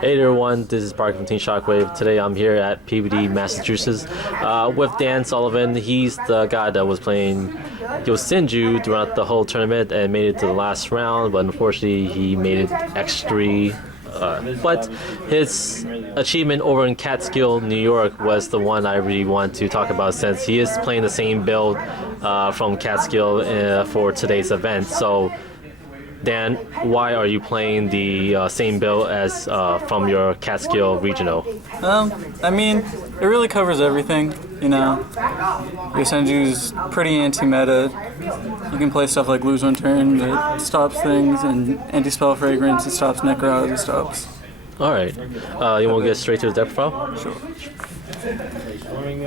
Hey there, everyone. This is Park from Team Shockwave. Today I'm here at PBD, Massachusetts, with Dan Sulivan. He's the guy that was playing Yosenju throughout the whole tournament and made it to the last round, but unfortunately he made it X3. But his achievement over in Catskill, New York was the one I really want to talk about since he is playing the same build from Catskill for today's event. So Dan, why are you playing the same build as from your Catskill regional? I mean, it really covers everything, you know. Yosenju's pretty anti-meta. You can play stuff like lose one turn that stops things, and anti-spell fragrance, it stops necros, it stops. Alright, you want to get straight to the depth profile? Sure.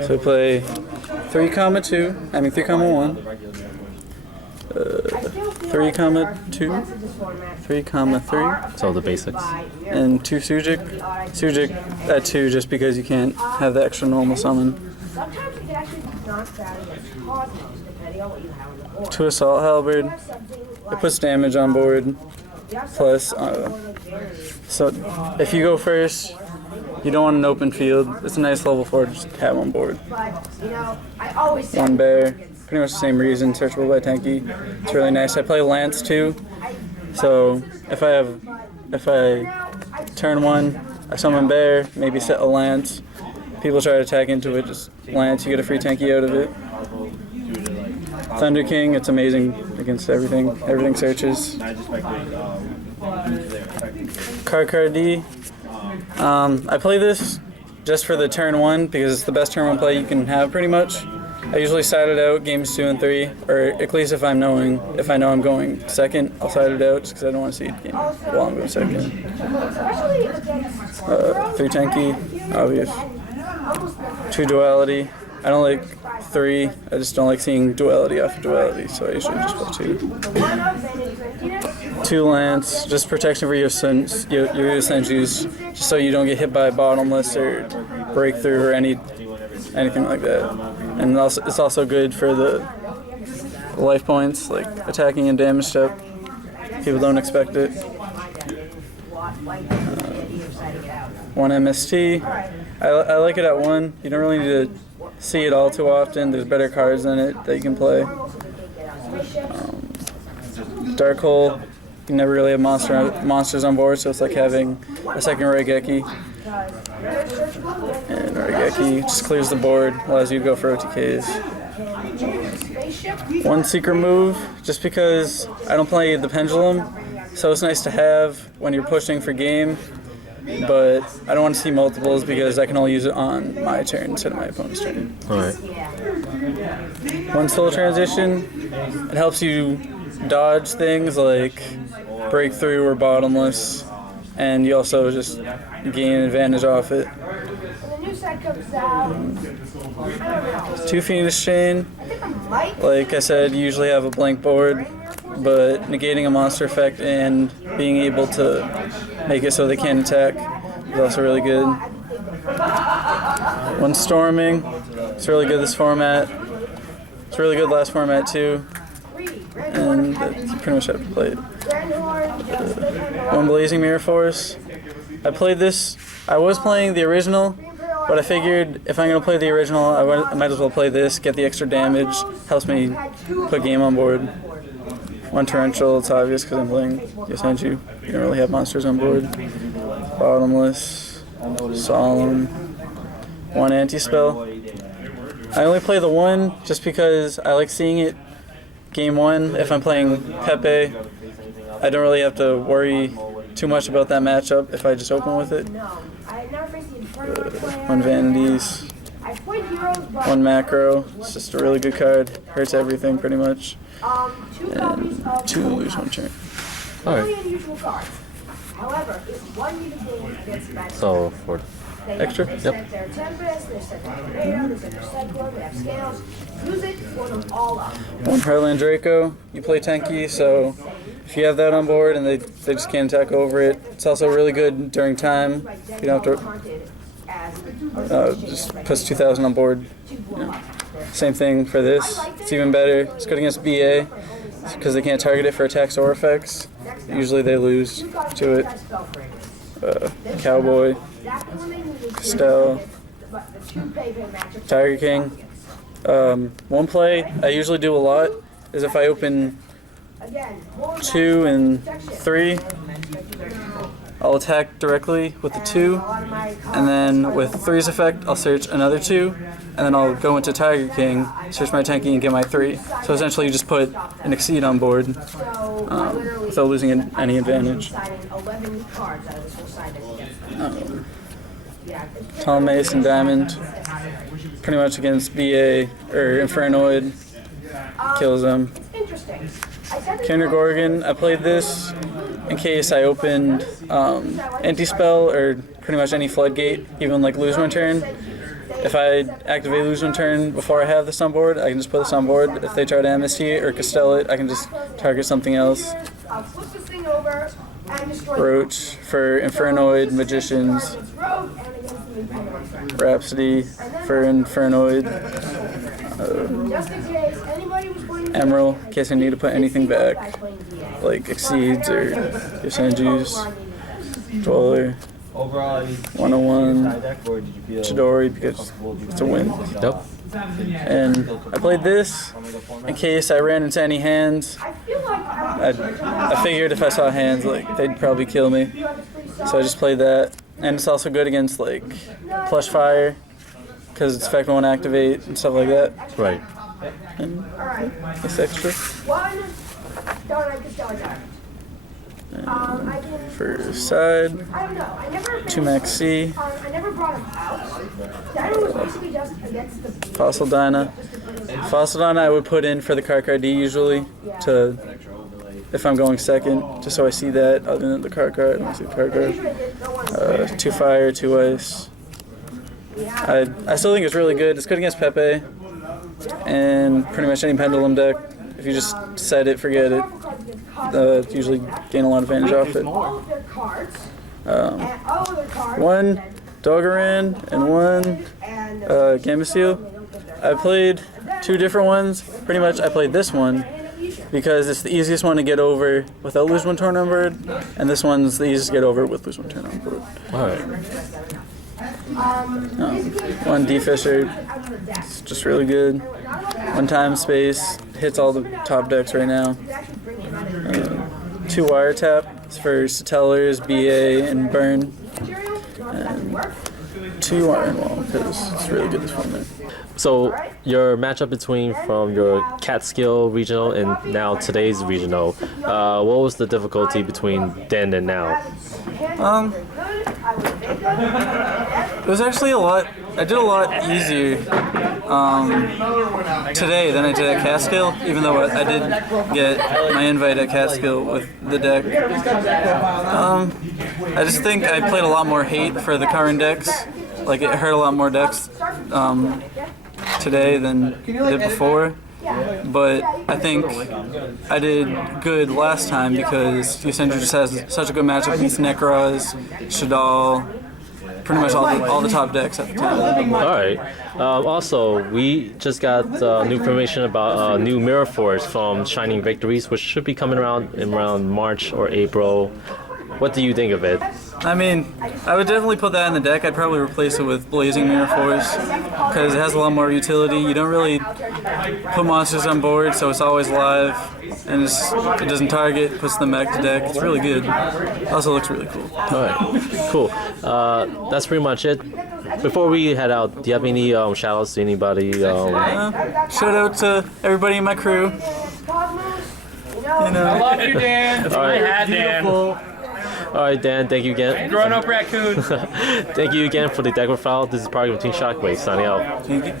So we play 3,1. 3,2, 3,3, So the basics. and 2 Sujik. Sujik at 2 just because you can't have the extra normal summon. 2 Assault Halberd. It puts damage on board. Plus, so if you go first, you don't want an open field. It's a nice level 4 to just have on board. 1 bear. Pretty much the same reason, searchable by Tenki. It's really nice. I play Lance too, so if I turn 1, I summon Bear, maybe set a Lance. People try to attack into it, just Lance, you get a free Tenki out of it. Thunder King, it's amazing against everything. Everything searches. Card D. I play this just for the turn 1 because it's the best turn 1 play you can have pretty much. I usually side it out games 2 and 3, or at least if I know I'm going second, I'll side it out just because I don't want to see it game while I'm going second. 3 Tenki, obvious. 2 Duality. I don't like 3. I just don't like seeing duality off of duality, so I usually just play 2. 2 Lance, just protection for your Yosenjus, just so you don't get hit by bottomless or breakthrough or anything like that. And also, it's also good for the life points, like attacking and damage step. People don't expect it. 1 MST. I like it at 1. You don't really need to see it all too often. There's better cards in it that you can play. Dark Hole. You never really have monsters on board, so it's like having a second Raigeki. And Raigeki just clears the board, allows you to go for OTKs. 1 secret move, just because I don't play the pendulum, so it's nice to have when you're pushing for game, but I don't want to see multiples because I can only use it on my turn instead of my opponent's turn. Alright. 1 slow transition, it helps you dodge things like breakthrough or bottomless, and you also just gain an advantage off it. 2 Phoenix Chain. Like I said, you usually have a blank board, but negating a monster effect and being able to make it so they can't attack is also really good. 1 Storming. It's really good this format. It's really good last format too. And that's pretty much how to play it. 1 Blazing Mirror Force. I played this. I was playing the original, but I figured if I'm going to play the original, I might as well play this, get the extra damage, helps me put game on board. 1 Torrential, it's obvious because I'm playing Yosenju. You don't really have monsters on board. Bottomless, Solemn, 1 Anti-Spell. I only play the 1 just because I like seeing it game 1. If I'm playing Pepe, I don't really have to worry too much about that matchup if I just open with it. 1 Vanities, 1 Macro. It's just a really good card. Hurts everything pretty much. And 2 lose 1 turn. Alright. So for Extra? Yep. 1 Heartland Draco. You play Tenki, so if you have that on board and they just can't attack over it, it's also really good during time. You don't have to just puts 2,000 on board. You know. Same thing for this. It's even better. It's good against BA because they can't target it for attacks or effects. Usually they lose to it. Cowboy, Stell, Tiger King. One play I usually do a lot is if I open 2 and 3, I'll attack directly with the 2, and then with 3's effect, I'll search another 2, and then I'll go into Tiger King, search my tanky, and get my 3. So essentially, you just put an Exceed on board without losing any advantage. Tom Mace and Diamond, pretty much against BA or Infernoid, kills them. Kinder Gorgon, I played this in case I opened Anti-Spell or pretty much any Floodgate, even like lose one turn. If I activate lose one turn before I have this on board, I can just put this on board. If they try to Amnesty it or Castell it, I can just target something else. Roach for Infernoid, Magicians. Rhapsody for Infernoid. Emerald, in case I need to put anything back, like Exceeds or Yosenju's. Dweller. 101. Chidori, because it's a win. Yep. And I played this in case I ran into any hands. I figured if I saw hands, like they'd probably kill me, so I just played that. And it's also good against like Plush Fire, because its effect won't activate and stuff like that. Right. And it's extra. And for side, 2 max C. Fossil Dyna. Fossil Dyna I would put in for the card usually to, if I'm going second, just so I see that other than the card. I don't see the card. 2 fire, 2 ice. I still think it's really good. It's good against Pepe and pretty much any pendulum deck. If you just set it, forget it. Usually gain a lot of advantage off it. 1 Dogaran and 1 Gameciel. I played 2 different ones. Pretty much I played this one because it's the easiest one to get over without lose one turn on board, and this one's the easiest to get over with lose one turn on board. Alright. 1 D-Fisher, it's just really good. 1 time space, hits all the top decks right now. 2 Wiretap, it's for Satellars, BA, and Burn. And 2 Iron Wall, because it's really good this format. So your matchup between from your Catskill regional and now today's regional, what was the difficulty between then and now? It was actually I did a lot easier today than I did at Catskill, even though I did get my invite at Catskill with the deck. I just think I played a lot more hate for the current decks. Like, it hurt a lot more decks today than it did before. But I think I did good last time because Yosenju just has such a good matchup against Necroz, Shadal, pretty much all the top decks at the time. Alright. Also, we just got new information about new Mirror Force from Shining Victories, which should be coming around in around March or April. What do you think of it? I mean, I would definitely put that in the deck. I'd probably replace it with Blazing Mirror Force because it has a lot more utility. You don't really put monsters on board, so it's always live, and it doesn't target, puts them back to deck. It's really good. Also looks really cool. Alright, cool. That's pretty much it. Before we head out, do you have any shout-outs to anybody? Shout out to everybody in my crew. I love you, Dan. That's my hat, Dan. Alright, Dan, thank you again. Grown up raccoon. Thank you again for the deck profile. This is Park between Shockwave, signing out. Thank you.